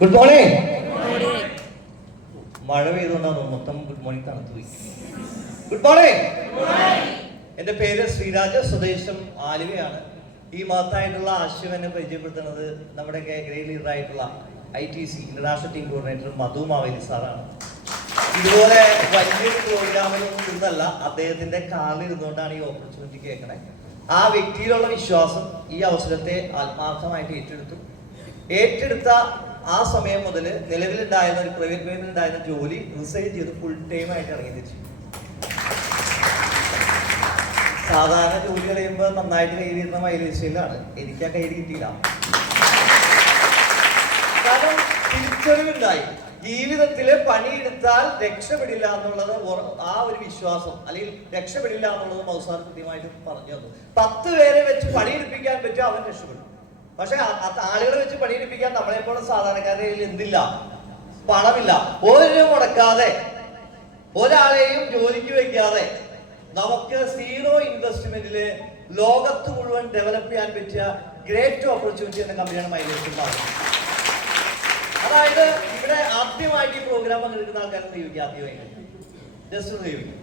Good morning. മഴ പെയ്തുകൊണ്ടാണ് മൊത്തം good morning തണുത്തു പോയി. Good morning. എന്റെ പേര് ശ്രീരാജ, സ്വദേശം ആലുവയാണ്. ഈ മഹത്തായിട്ടുള്ള ആശയം എന്നെ പരിചയപ്പെടുത്തുന്നത് നമ്മുടെ ഗ്രേഡ് ലീഡർ ആയിട്ടുള്ള ITC ഇന്റർനാഷണൽ ടീം കോർഡിനേറ്റർ മധു മാവേലി സാറാണ്. ഇതുപോലെ വലിയൊരു പ്രോഗ്രാമിലൊന്നും ഇരുന്നല്ല, അദ്ദേഹത്തിന്റെ കാറിൽ ഇരുന്നുകൊണ്ടാണ് ഈ ഓപ്പർച്യൂണിറ്റി കേൾക്കണേ. ആ വ്യക്തിയിലുള്ള വിശ്വാസം ഈ അവസരത്തെ ആത്മാർത്ഥമായിട്ട് ഏറ്റെടുത്ത ആ സമയം മുതൽ നിലവിലുണ്ടായിരുന്ന ഒരു പ്രൈവറ്റ് ഫേമിൽ ഉണ്ടായിരുന്ന ജോലി റിസൈൻ ചെയ്ത് ഫുൾ ടൈം ആയിട്ട് ഇറങ്ങി തിരിച്ചു. സാധാരണ ജോലി കഴിയുമ്പോൾ നന്നായിട്ട് കൈ വീഴുന്ന മൈലേഷ്യയിലാണ്. എനിക്ക് ആ കൈ കിട്ടിയില്ല. കാരണം തിരിച്ചറിവുണ്ടായി, ജീവിതത്തില് പണിയെടുത്താൽ രക്ഷപ്പെടില്ല എന്നുള്ളത് ആ ഒരു വിശ്വാസം, അല്ലെങ്കിൽ രക്ഷപ്പെടില്ല എന്നുള്ളത് മൗസാർ കൃത്യമായിട്ട് പറഞ്ഞു തന്നു. 10 പേരെ വെച്ച് പണിയെടുപ്പിക്കാൻ പറ്റും, അവൻ രക്ഷപ്പെടും. പക്ഷെ ആളുകളെ വെച്ച് പണിയെടുപ്പിക്കാൻ നമ്മളെപ്പോഴും സാധാരണക്കാരുടെ കയ്യിൽ എന്തില്ല, പണമില്ല. ഒരു മുടക്കാതെ ഒരാളെയും ജോലിക്ക് വെക്കാതെ നമുക്ക് 0 ഇൻവെസ്റ്റ്മെന്റില് ലോകത്ത് മുഴുവൻ ഡെവലപ്പ് ചെയ്യാൻ പറ്റിയ ഗ്രേറ്റ് ഓപ്പർച്യൂണിറ്റി എന്ന കമ്പനിയാണ് മൈലേജ്. അതായത് ഇവിടെ ആദ്യമായിട്ട് ഈ പ്രോഗ്രാം പങ്കെടുക്കുന്ന ആൾക്കാരെ നിയോഗിക്കുക. ആദ്യമായി ജസ്റ്റ് ഒന്ന് നിയോഗിക്കും.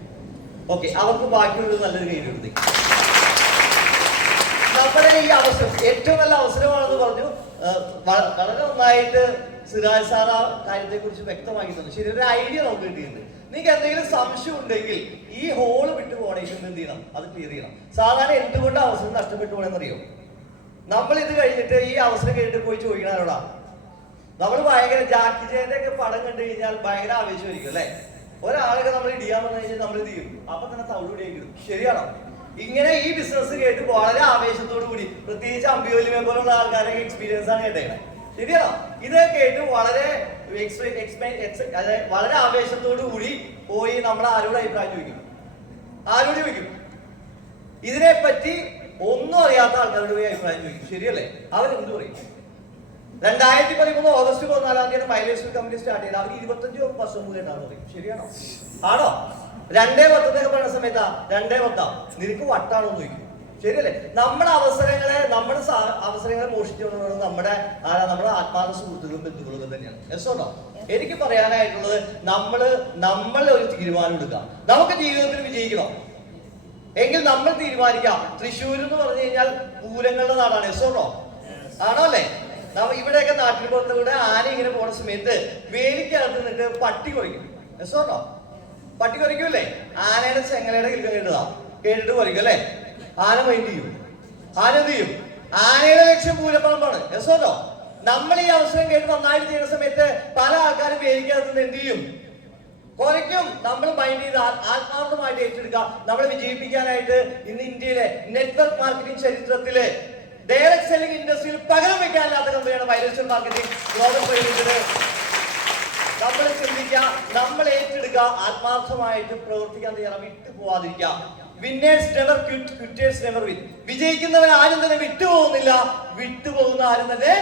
ഓക്കെ, അവർക്ക് ബാക്കിയുള്ളത് നല്ലൊരു കൈ എഴുതി. നമ്മുടെ ഈ അവസരം ഏറ്റവും നല്ല അവസരമാണെന്ന് പറഞ്ഞു. വളരെ നന്നായിട്ട് സിറാജ് സാർ ആ കാര്യത്തെ കുറിച്ച് വ്യക്തമാക്കി തന്നു. ശരി, ഒരു ഐഡിയ നമുക്ക് കിട്ടിയിട്ടുണ്ട്. നിങ്ങൾക്ക് എന്തെങ്കിലും സംശയം ഉണ്ടെങ്കിൽ ഈ ഹോള് വിട്ടു പോകണമെങ്കിൽ എന്ത് ചെയ്യണം, അത് ക്ലിയർ ചെയ്യണം. സാധാരണ എന്തുകൊണ്ട് അവസരം നഷ്ടപ്പെട്ടു പോകണമെന്നറിയോ? നമ്മൾ ഇത് കഴിഞ്ഞിട്ട് ഈ അവസരം കഴിഞ്ഞിട്ട് പോയി ചോദിക്കണോടാ. നമ്മൾ ഭയങ്കര ജാക്കി ജയന്റെ ഒക്കെ പടം കണ്ടു കഴിഞ്ഞാൽ ഭയങ്കര ആവേശമായിരിക്കും അല്ലെ. ഒരാളൊക്കെ നമ്മൾ ഇടിയാൻ വന്നു കഴിഞ്ഞാൽ നമ്മൾ ഇത് ചെയ്യും, അപ്പൊ തന്നെ തവിടുകൂടിയാക്കി ഇടും. ശരിയാണോ? ഇങ്ങനെ ഈ ബിസിനസ് കേട്ട് വളരെ ആവേശത്തോടു കൂടി, പ്രത്യേകിച്ച് അമ്പിയോലിമെ പോലുള്ള ആൾക്കാരെ എക്സ്പീരിയൻസ് ആണ് കേട്ടേക്കണേ. ശരിയാണോ? ഇത് കേട്ട് വളരെ വളരെ ആവേശത്തോടു കൂടി പോയി നമ്മൾ ആരോട് അഭിപ്രായം ചോദിക്കും? ആരോട് ചോദിക്കും? ഇതിനെപ്പറ്റി ഒന്നും അറിയാത്ത ആൾക്കാരോട് പോയി അഭിപ്രായം ചോദിക്കും. ശരിയല്ലേ? അവരെന്ത് പറയും? 2013 ഓഗസ്റ്റ് 14 മൈലേജ് കമ്പനി സ്റ്റാർട്ട് ചെയ്ത് അവർ 25 വർഷം മുതൽ ഉണ്ടാവും. ശരിയാണോ? ആണോ? 2:10 പറയുന്ന സമയത്താ 2:10 നിനക്ക് വട്ടാണോ എന്ന് ചോദിക്കും. ശരിയല്ലേ? നമ്മുടെ അവസരങ്ങളെ മോഷിച്ചുകൊണ്ടുള്ളത് നമ്മുടെ ആത്മാർത്ഥ സുഹൃത്തുക്കളും ബന്ധുക്കളും തന്നെയാണ്. യെസോട്ടോ? എനിക്ക് പറയാനായിട്ടുള്ളത് നമ്മൾ ഒരു തീരുമാനം എടുക്കാം. നമുക്ക് ജീവിതത്തിൽ വിജയിക്കണം എങ്കിൽ നമ്മൾ തീരുമാനിക്കാം. തൃശ്ശൂർ എന്ന് പറഞ്ഞു കഴിഞ്ഞാൽ പൂരങ്ങളുടെ നാടാണ്. യെസോട്ടോ? ആണോ അല്ലേ? ഇവിടെയൊക്കെ നാട്ടിൽ പുറത്തുകൂടെ ആന ഇങ്ങനെ പോണ സമയത്ത് വേലിക്കകത്ത് നിന്നിട്ട് പട്ടി കുറയ്ക്കും. യെസോട്ടോ? പട്ടി കുറയ്ക്കൂല്ലേ? ആനയുടെ ചെങ്ങലയുടെ കിൽക്കം കേട്ടിട്ട് കുറയ്ക്കും അല്ലെ? ആന മൈൻഡ് ചെയ്യും. ആന എന്ത് ചെയ്യും? ആനയുടെ ലക്ഷ്യം പൂരപ്പറമ്പാണ്. യെസോട്ടോ? നമ്മൾ ഈ അവസരം കേട്ട് നന്നായിട്ട് ചെയ്യുന്ന സമയത്ത് പല ആൾക്കാരും വേലിക്കകത്ത് എന്ത് ചെയ്യും? കുറയ്ക്കും. നമ്മൾ മൈൻഡ് ചെയ്ത് ആത്മാർത്ഥമായിട്ട് ഏറ്റെടുക്കുക. നമ്മളെ വിജയിപ്പിക്കാനായിട്ട് ഇന്ന് ഇന്ത്യയിലെ നെറ്റ്വർക്ക് മാർക്കറ്റിംഗ് ചരിത്രത്തിലെ ഡയറക്ട് സെല്ലിംഗ് ഇൻഡസ്ട്രിയിൽ പകരം വെക്കാനില്ലാത്ത കമ്പനിയാണ് മൈലേജ് മാർക്കറ്റിംഗ് ഗ്ലോബൽ പ്രൈവറ്റ്. നമ്മൾ ചിന്തിക്കുക, നമ്മൾ ഏറ്റെടുക്കുക, ആത്മാർത്ഥമായിട്ട് പ്രവർത്തിക്കാൻ തയ്യാറാണ്, വിട്ടു പോവാതിരിക്കുക. Winners never quit, quitters never win. വിജയിക്കുന്നവൻ ആരും തന്നെ വിട്ടുപോകുന്നില്ല, വിട്ടുപോകുന്ന ആരും തന്നെ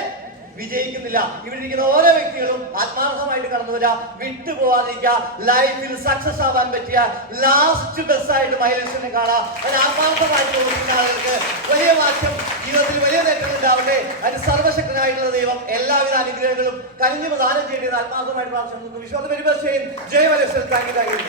വിജയിക്കുന്നില്ല. ഇവിടെ ഇരിക്കുന്ന ഓരോ വ്യക്തികളും ആത്മാർത്ഥമായിട്ട് കടന്നു വരിക, വിട്ടുപോകാതിരിക്കുക. ലൈഫിൽ സക്സസ് ആവാൻ പറ്റിയ ലാസ്റ്റ് ബെസ്റ്റായിട്ട് മൈലേജിനെ കാണാം. അതിന് ആത്മാർത്ഥമായിട്ട് പ്രവർത്തിക്കുന്ന ആളുകൾക്ക് വലിയ മാറ്റം, ജീവിതത്തിൽ വലിയ നേട്ടങ്ങൾ ഉണ്ടാവട്ടെ. അതിന് സർവശക്തനായിട്ടുള്ള ദൈവം എല്ലാവിധ അനുഗ്രഹങ്ങളും കനിഞ്ഞു പ്രദാനം ചെയ്യേണ്ടത് ആത്മാർത്ഥമായിട്ട് പ്രാർത്ഥിക്കുന്നു. വിശ്വാസം വെരി ബെസ്റ്റ്. ജയ് മൈലേജ്. Thank U.